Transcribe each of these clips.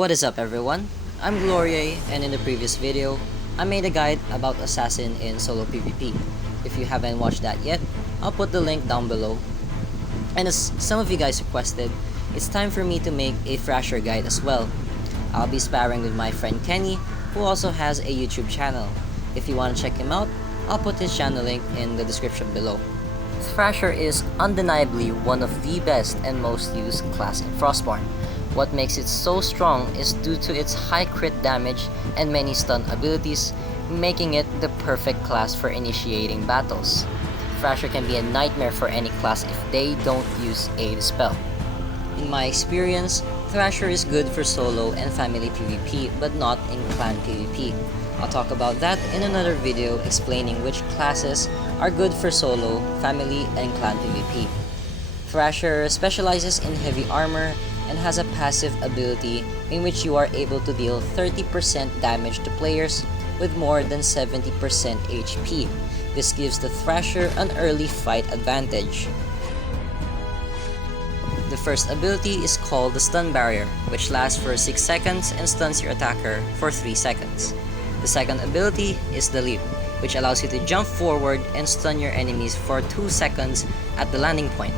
What is up everyone? I'm Gloriae, and in the previous video, I made a guide about Assassin in solo PvP. If you haven't watched that yet, I'll put the link down below. And as some of you guys requested, it's time for me to make a Thrasher guide as well. I'll be sparring with my friend Kenny, who also has a YouTube channel. If you want to check him out, I'll put his channel link in the description below. Thrasher is undeniably one of the best and most used class in Frostborn. What makes it so strong is due to its high crit damage and many stun abilities, making it the perfect class for initiating battles. Thrasher can be a nightmare for any class if they don't use a dispel. In my experience, Thrasher is good for solo and family PvP but not in clan PvP. I'll talk about that in another video explaining which classes are good for solo, family, and clan PvP. Thrasher specializes in heavy armor and has a passive ability in which you are able to deal 30% damage to players with more than 70% HP. This gives the Thrasher an early fight advantage. The first ability is called the Stun Barrier, which lasts for 6 seconds and stuns your attacker for 3 seconds. The second ability is the Leap, which allows you to jump forward and stun your enemies for 2 seconds at the landing point.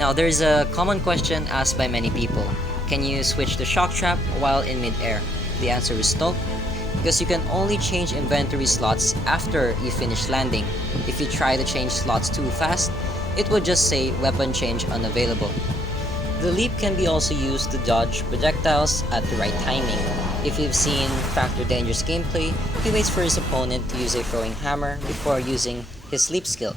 Now there's a common question asked by many people. Can you switch the shock trap while in mid-air? The answer is no, because you can only change inventory slots after you finish landing. If you try to change slots too fast, it will just say weapon change unavailable. The Leap can be also used to dodge projectiles at the right timing. If you've seen Factor Danger's gameplay, he waits for his opponent to use a throwing hammer before using his Leap skill.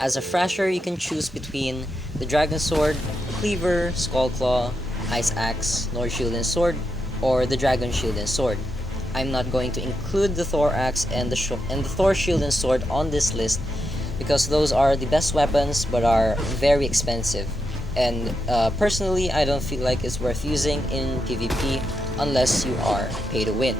As a Thrasher, you can choose between the Dragon Sword, Cleaver, Skullclaw, Ice Axe, Nord Shield and Sword, or the Dragon Shield and Sword. I'm not going to include the Thor Axe and the Thor Shield and Sword on this list because those are the best weapons but are very expensive. And personally, I don't feel like it's worth using in PvP unless you are pay to win.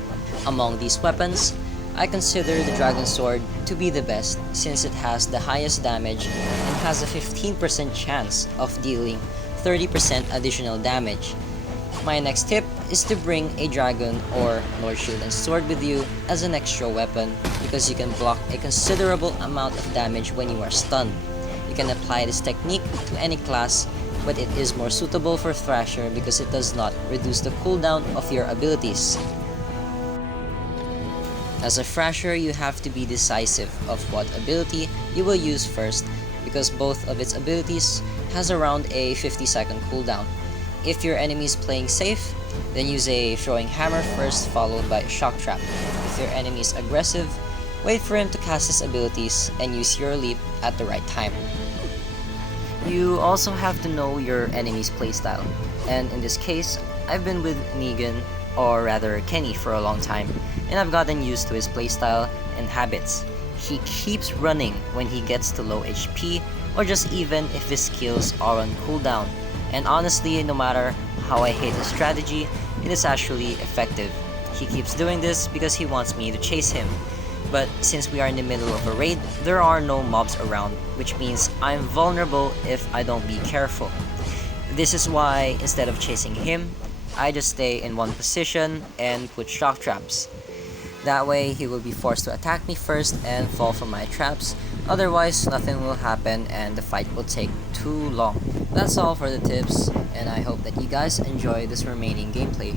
Among these weapons, I consider the Dragon Sword to be the best since it has the highest damage and has a 15% chance of dealing 30% additional damage. My next tip is to bring a Dragon or Nord Shield and Sword with you as an extra weapon because you can block a considerable amount of damage when you are stunned. You can apply this technique to any class, but it is more suitable for Thrasher because it does not reduce the cooldown of your abilities. As a Thrasher, you have to be decisive of what ability you will use first because both of its abilities has around a 50-second cooldown. If your enemy is playing safe, then use a throwing hammer first followed by a shock trap. If your enemy is aggressive, wait for him to cast his abilities and use your leap at the right time. You also have to know your enemy's playstyle, and in this case, I've been with Negan, or rather Kenny, for a long time, and I've gotten used to his playstyle and habits. He keeps running when he gets to low HP, or just even if his skills are on cooldown, and honestly, no matter how I hate his strategy, it is actually effective. He keeps doing this because he wants me to chase him. But since we are in the middle of a raid, there are no mobs around, which means I'm vulnerable if I don't be careful. This is why, instead of chasing him, I just stay in one position and put shock traps. That way, he will be forced to attack me first and fall for my traps, otherwise nothing will happen and the fight will take too long. That's all for the tips, and I hope that you guys enjoy this remaining gameplay.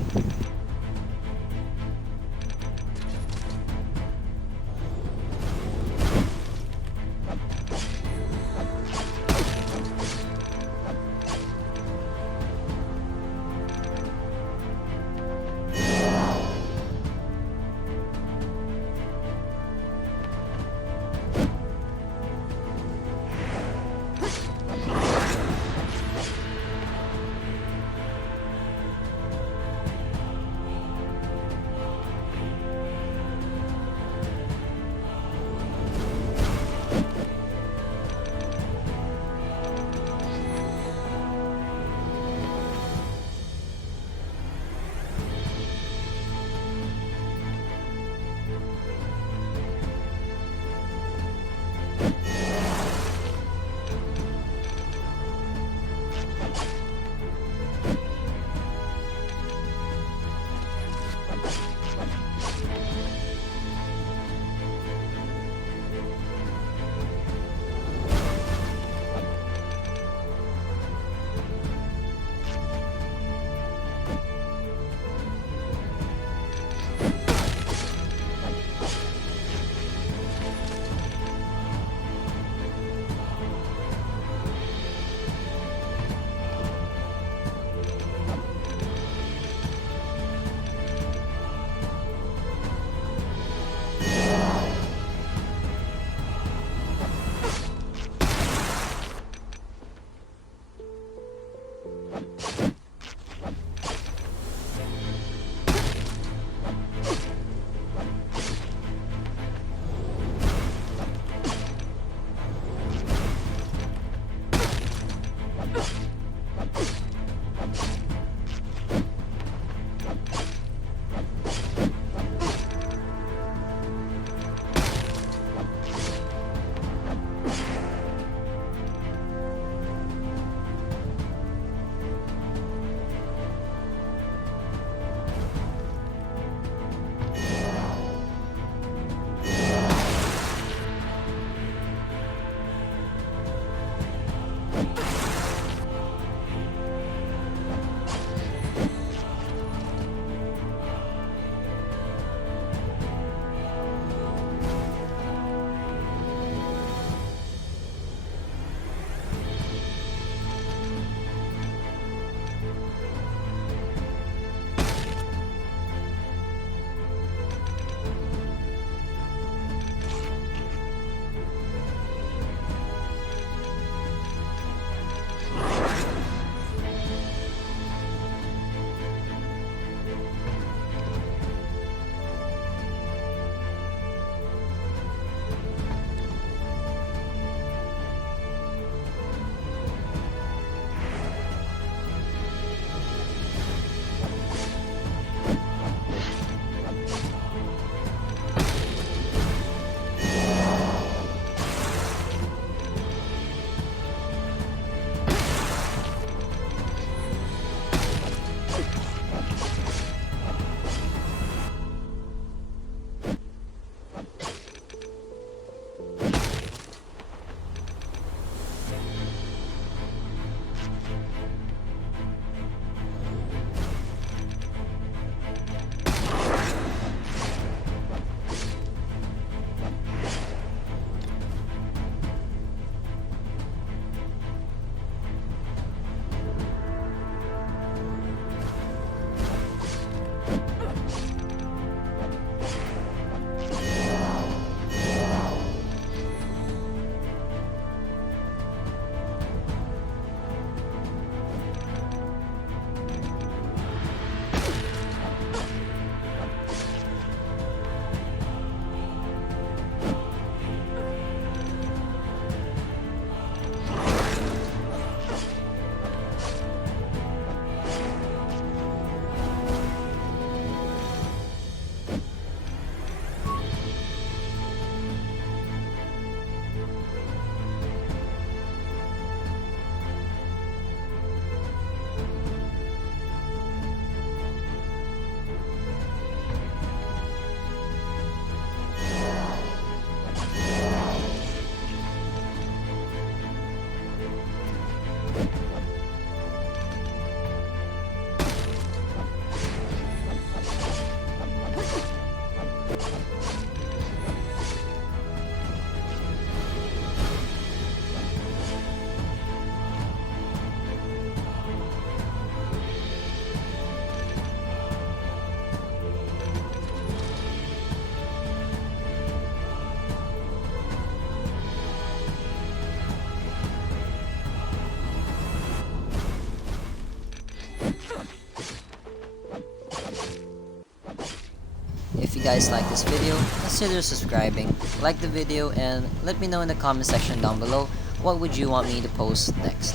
guys like this video, consider subscribing, like the video, and let me know in the comment section down below what would you want me to post next.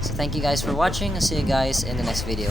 So thank you guys for watching. I'll see you guys in the next video.